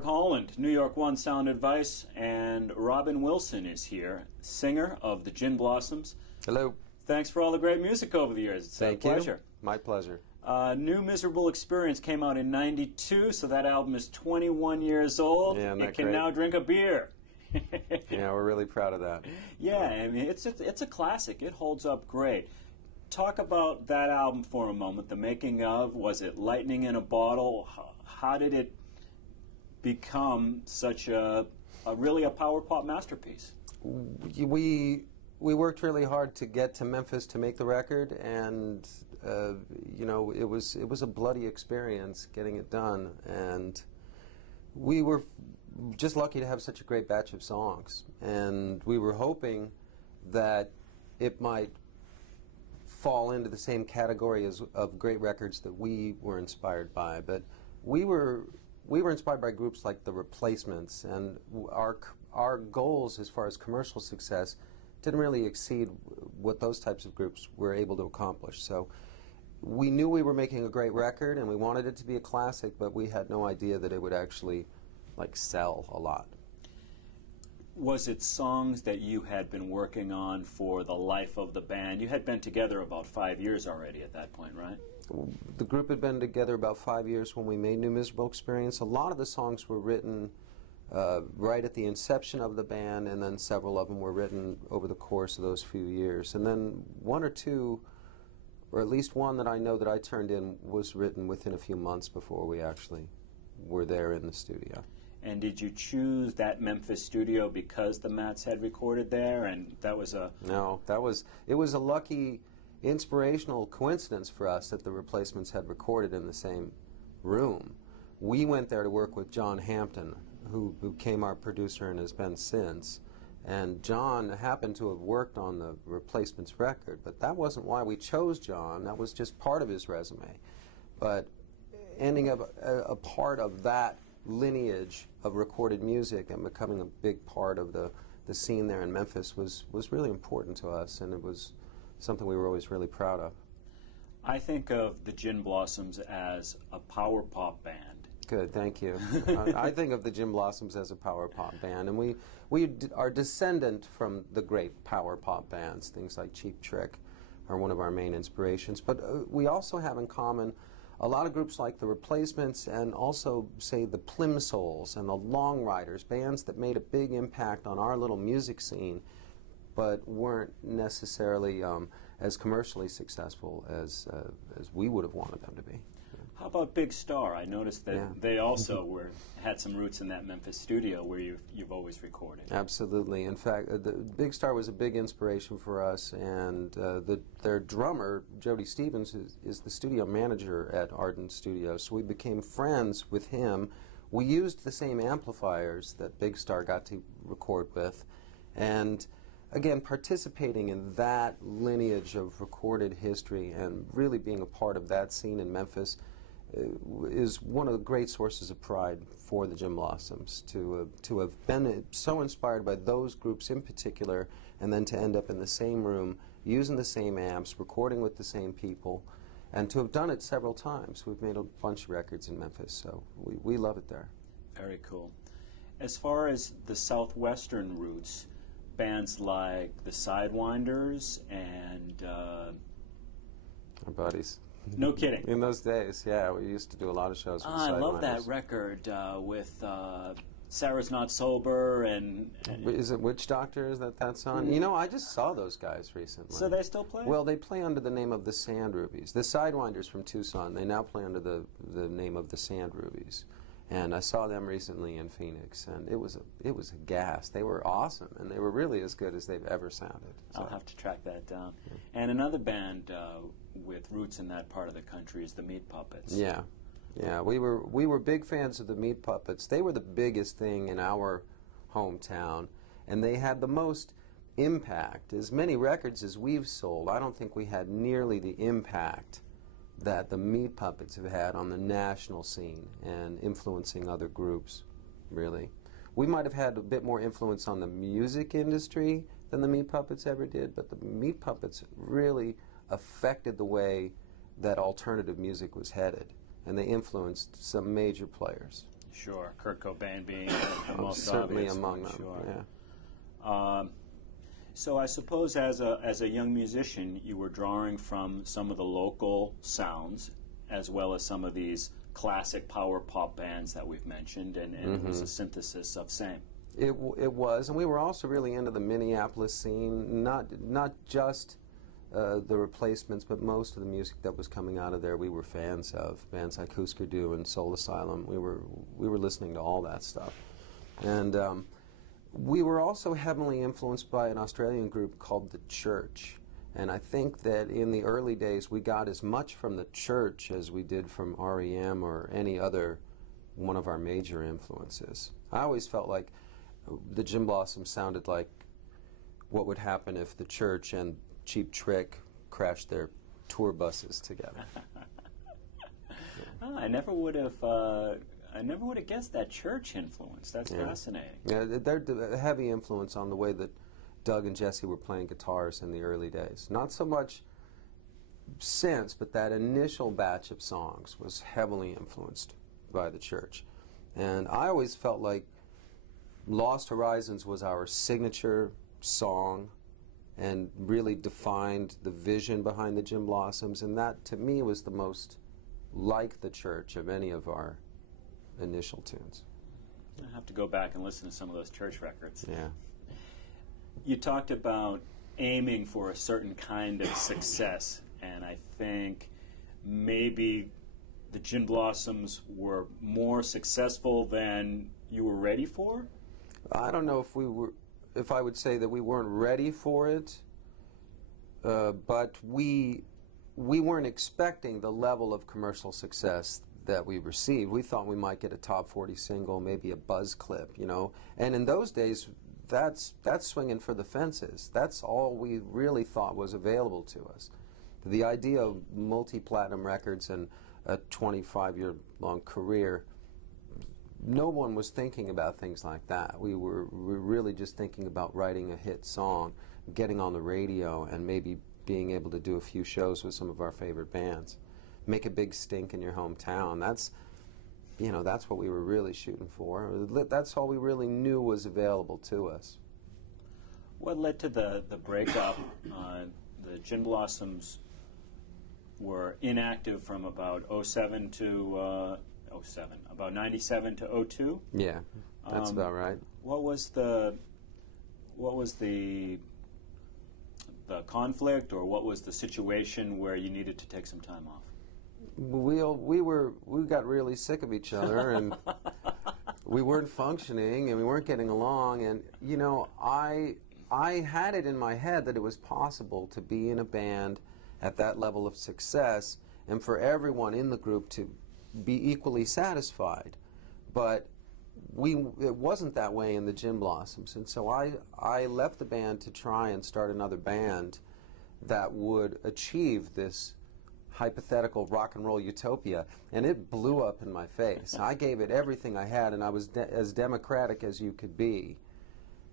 Eric Holland, New York One Sound Advice, and Robin Wilson is here, singer of the Gin Blossoms. Hello. Thanks for all the great music over the years. It's a pleasure. My pleasure. New Miserable Experience came out in '92, so that album is 21 years old. Yeah, it can now drink a beer. Yeah, we're really proud of that. Yeah, I mean, it's a classic. It holds up great. Talk about that album for a moment, the making of. Was it lightning in a bottle? How did it become such a really a power pop masterpiece? We worked really hard to get to Memphis to make the record, and you know, it was a bloody experience getting it done, and we were just lucky to have such a great batch of songs, and we were hoping that it might fall into the same category of great records that we were inspired by. But we were inspired by groups like The Replacements, and our goals as far as commercial success didn't really exceed what those types of groups were able to accomplish. So we knew we were making a great record, and we wanted it to be a classic, but we had no idea that it would actually sell a lot. Was it songs that you had been working on for the life of the band? You had been together about 5 years already at that point, right? The group had been together about 5 years when we made New Miserable Experience. A lot of the songs were written right at the inception of the band, and then several of them were written over the course of those few years. And then one or two, or at least one that I know that I turned in, was written within a few months before we actually were there in the studio. And did you choose that Memphis studio because the Mats had recorded there, and that was a... No, it was a lucky, inspirational coincidence for us that the Replacements had recorded in the same room. We went there to work with John Hampton, who became our producer and has been since. And John happened to have worked on the Replacements record, but that wasn't why we chose John. That was just part of his resume. But ending up a part of that lineage of recorded music and becoming a big part of the scene there in Memphis was really important to us, and it was something we were always really proud of. I think of the Gin Blossoms as a power pop band. Good, thank you. I think of the Gin Blossoms as a power pop band, and we are descendant from the great power pop bands. Things like Cheap Trick are one of our main inspirations, but we also have in common a lot of groups like The Replacements, and also, say, the Plimsouls and the Long Riders, bands that made a big impact on our little music scene, but weren't necessarily as commercially successful as we would have wanted them to be. How about Big Star? I noticed that they also had some roots in that Memphis studio where you've always recorded. Absolutely. In fact, the Big Star was a big inspiration for us, and their drummer, Jody Stevens, is the studio manager at Ardent Studios, so we became friends with him. We used the same amplifiers that Big Star got to record with, and again, participating in that lineage of recorded history and really being a part of that scene in Memphis is one of the great sources of pride for the Gin Blossoms, to have been so inspired by those groups in particular, and then to end up in the same room, using the same amps, recording with the same people, and to have done it several times. We've made a bunch of records in Memphis, so we love it there. Very cool. As far as the southwestern roots, bands like the Sidewinders and... Our buddies. No kidding. In those days, yeah, we used to do a lot of shows with I Sidewinders. love that record with Sarah's Not Sober and... Is it Witch Doctor? Is that song? You know, I just saw those guys recently. So they still play? Well, they play under the name of the Sand Rubies. The Sidewinders from Tucson, they now play under the name of the Sand Rubies. And I saw them recently in Phoenix, and it was a gas. They were awesome, and they were really as good as they've ever sounded. So. I'll have to track that down. Yeah. And another band with roots in that part of the country is the Meat Puppets. Yeah, yeah. We were big fans of the Meat Puppets. They were the biggest thing in our hometown, and they had the most impact. As many records as we've sold, I don't think we had nearly the impact that the Meat Puppets have had on the national scene and influencing other groups, really. We might have had a bit more influence on the music industry than the Meat Puppets ever did, but the Meat Puppets really affected the way that alternative music was headed, and they influenced some major players. Sure, Kurt Cobain being the most certainly obvious among one, them. sure. Yeah. So I suppose as a young musician, you were drawing from some of the local sounds, as well as some of these classic power pop bands that we've mentioned, and it was a synthesis of same. It was, and we were also really into the Minneapolis scene, not just the Replacements, but most of the music that was coming out of there we were fans of. Bands like Husker Du and Soul Asylum, we were listening to all that stuff. And we were also heavily influenced by an Australian group called The Church. And I think that in the early days we got as much from The Church as we did from REM or any other one of our major influences. I always felt like the Gin Blossoms sounded like what would happen if The Church and Cheap Trick crashed their tour buses together. I never would have guessed that Church influence. That's fascinating. Yeah, they're a heavy influence on the way that Doug and Jesse were playing guitars in the early days. Not so much since, but that initial batch of songs was heavily influenced by The Church. And I always felt like Lost Horizons was our signature song and really defined the vision behind the Gin Blossoms, and that to me was the most like The Church of any of our initial tunes. I have to go back and listen to some of those Church records. Yeah. You talked about aiming for a certain kind of success, and I think maybe the Gin Blossoms were more successful than you were ready for? I don't know if I would say that we weren't ready for it, but we weren't expecting the level of commercial success that we received. We thought we might get a top 40 single, maybe a buzz clip, you know. And in those days, that's swinging for the fences. That's all we really thought was available to us. The idea of multi-platinum records and a 25-year-long career, no one was thinking about things like that. We were really just thinking about writing a hit song, getting on the radio, and maybe being able to do a few shows with some of our favorite bands. Make a big stink in your hometown. That's what we were really shooting for. That's all we really knew was available to us. What led to the breakup? The Gin Blossoms were inactive from about 07 to about 97 to 02. Yeah, that's about right. What was the conflict, or what was the situation where you needed to take some time off? We got really sick of each other, and we weren't functioning, and we weren't getting along. And you know, I had it in my head that it was possible to be in a band at that level of success, and for everyone in the group to be equally satisfied. But it wasn't that way in the Gin Blossoms, and so I left the band to try and start another band that would achieve this hypothetical rock and roll utopia, and it blew up in my face. I gave it everything I had, and I was as democratic as you could be,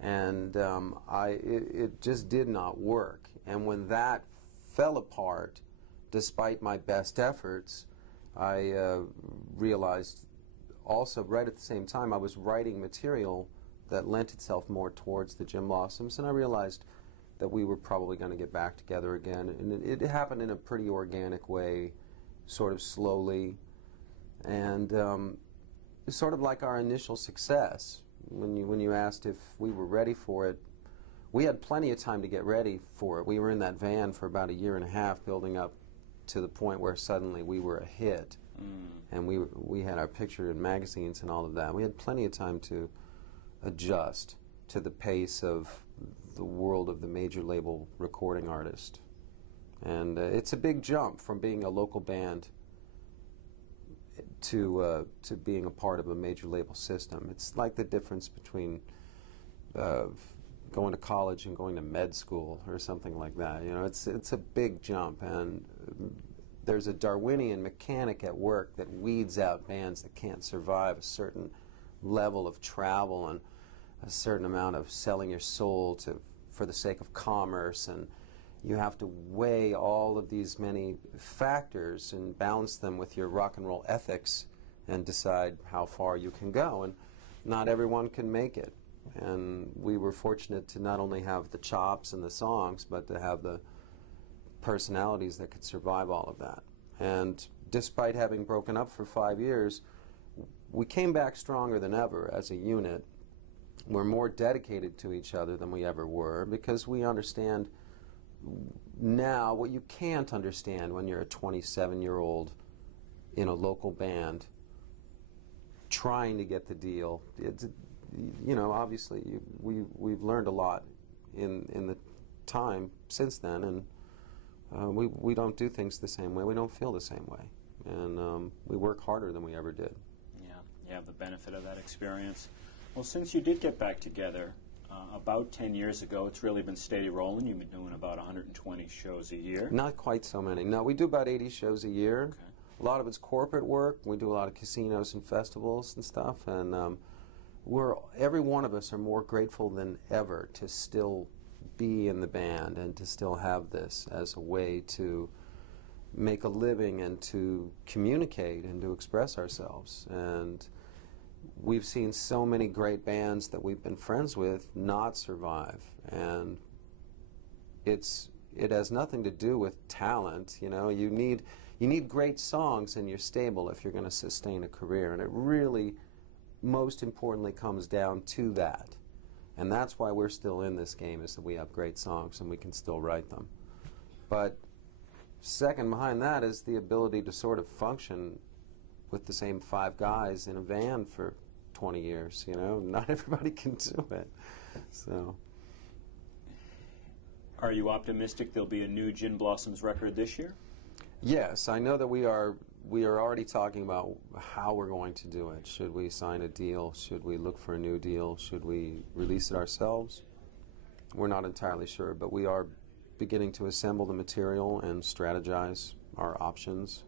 and it just did not work. And when that fell apart, despite my best efforts, I realized also right at the same time I was writing material that lent itself more towards the Gin Blossoms, and I realized that we were probably going to get back together again. And it happened in a pretty organic way, sort of slowly, and sort of like our initial success. When you asked if we were ready for it, we had plenty of time to get ready for it. We were in that van for about a year and a half, building up to the point where suddenly we were a hit. And we had our picture in magazines and all of that. We had plenty of time to adjust to the pace of the world of the major label recording artist. And it's a big jump from being a local band to being a part of a major label system. It's like the difference between going to college and going to med school or something like that. You know, it's a big jump, and there's a Darwinian mechanic at work that weeds out bands that can't survive a certain level of travel and a certain amount of selling your soul for the sake of commerce, and you have to weigh all of these many factors and balance them with your rock and roll ethics and decide how far you can go. And not everyone can make it. And we were fortunate to not only have the chops and the songs, but to have the personalities that could survive all of that. And despite having broken up for 5 years, we came back stronger than ever as a unit. We're more dedicated to each other than we ever were, because we understand now what you can't understand when you're a 27-year-old in a local band trying to get the deal. It's, you know, obviously we've learned a lot in the time since then, and we don't do things the same way. We don't feel the same way, and we work harder than we ever did. Yeah, you have the benefit of that experience. Well, since you did get back together about 10 years ago, it's really been steady rolling. You've been doing about 120 shows a year. Not quite so many. No, we do about 80 shows a year. Okay. A lot of it's corporate work. We do a lot of casinos and festivals and stuff, and every one of us are more grateful than ever to still be in the band and to still have this as a way to make a living and to communicate and to express ourselves. And we've seen so many great bands that we've been friends with not survive, and it has nothing to do with talent. You know, you need great songs in your stable if you're going to sustain a career, and it really, most importantly, comes down to that. And that's why we're still in this game, is that we have great songs and we can still write them. But second behind that is the ability to sort of function with the same 5 guys in a van for 20 years, you know. Not everybody can do it. So, are you optimistic there'll be a new Gin Blossoms record this year? yes, I know that we are already talking about how we're going to do it. Should we sign a deal? Should we look for a new deal? Should we release it ourselves? We're not entirely sure, but we are beginning to assemble the material and strategize our options.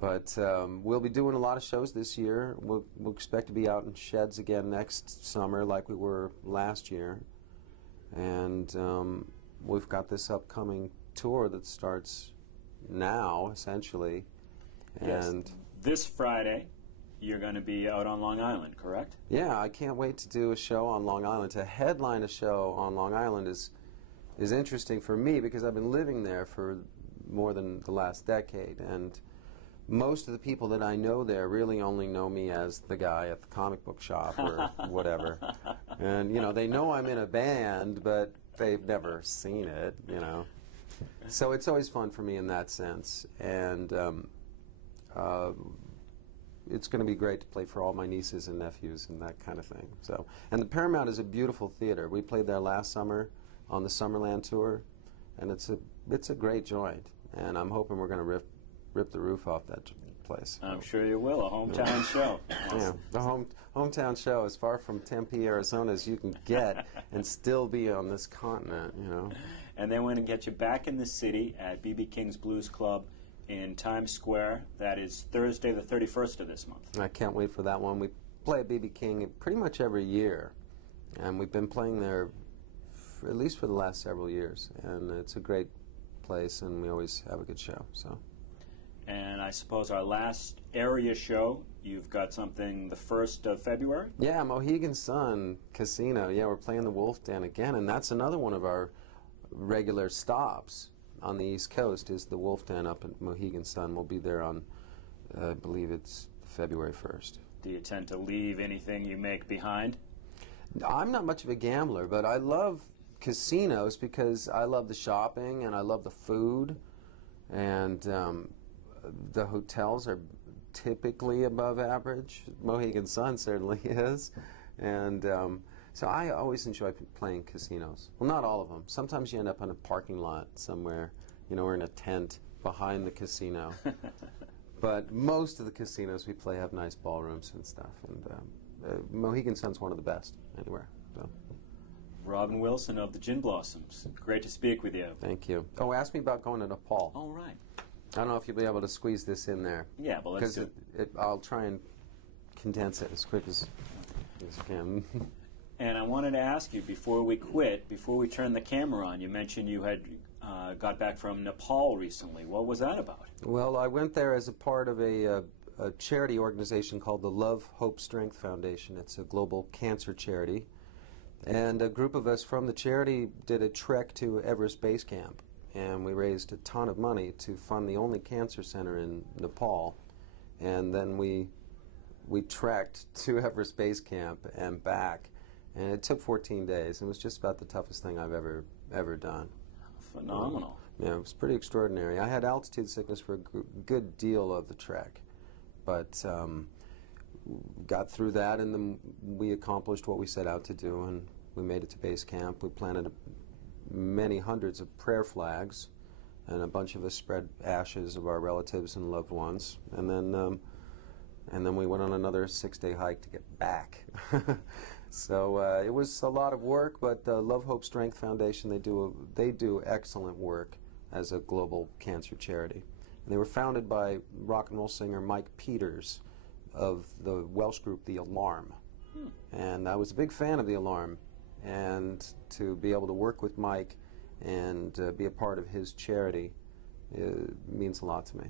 But we'll be doing a lot of shows this year. We'll expect to be out in sheds again next summer like we were last year. And we've got this upcoming tour that starts now, essentially. Yes. And this Friday, you're going to be out on Long Island, correct? yeah, I can't wait to do a show on Long Island. To headline a show on Long Island is interesting for me because I've been living there for more than the last decade, and most of the people that I know there really only know me as the guy at the comic book shop or whatever. And, you know, they know I'm in a band, but they've never seen it, you know. So it's always fun for me in that sense. And it's going to be great to play for all my nieces and nephews and that kind of thing. So, and the Paramount is a beautiful theater. We played there last summer on the Summerland tour, and it's a great joint. And I'm hoping we're going to rip the roof off that place. I'm sure you will. A hometown show. Yeah, the hometown show, as far from Tempe, Arizona as you can get, and still be on this continent, you know. And then we're going to get you back in the city at B.B. King's Blues Club in Times Square. That is Thursday the 31st of this month. I can't wait for that one. We play at B.B. King pretty much every year, and we've been playing there at least for the last several years, and it's a great place, and we always have a good show. So. And I suppose our last area show, you've got something the 1st of February? Yeah, Mohegan Sun Casino. Yeah, we're playing the Wolf Den again, and that's another one of our regular stops on the East Coast is the Wolf Den up at Mohegan Sun. We'll be there on, I believe it's February 1st. Do you tend to leave anything you make behind? I'm not much of a gambler, but I love casinos because I love the shopping and I love the food, and the hotels are typically above average. Mohegan Sun certainly is. And so I always enjoy playing casinos. Well, not all of them. Sometimes you end up in a parking lot somewhere, you know, or in a tent behind the casino. But most of the casinos we play have nice ballrooms and stuff. And Mohegan Sun's one of the best anywhere. So. Robin Wilson of the Gin Blossoms. Great to speak with you. Thank you. Oh, ask me about going to Nepal. All right. I don't know if you'll be able to squeeze this in there. Yeah, but let's do it. I'll try and condense it as quick as I can. And I wanted to ask you, before we quit, before we turn the camera on, you mentioned you had got back from Nepal recently. What was that about? Well, I went there as a part of a a charity organization called the Love, Hope, Strength Foundation. It's a global cancer charity. And a group of us from the charity did a trek to Everest Base Camp. And we raised a ton of money to fund the only cancer center in Nepal. And then we trekked to Everest Base Camp and back. And it took 14 days. It was just about the toughest thing I've ever done. Phenomenal. Yeah, it was pretty extraordinary. I had altitude sickness for a good deal of the trek, but got through that, and then we accomplished what we set out to do, and we made it to base camp. We planted many hundreds of prayer flags, and a bunch of us spread ashes of our relatives and loved ones, and then we went on another 6-day hike to get back. So it was a lot of work, but the Love, Hope, Strength Foundation, they do excellent work as a global cancer charity. And they were founded by rock and roll singer Mike Peters of the Welsh group The Alarm. And I was a big fan of The Alarm, and to be able to work with Mike and be a part of his charity means a lot to me.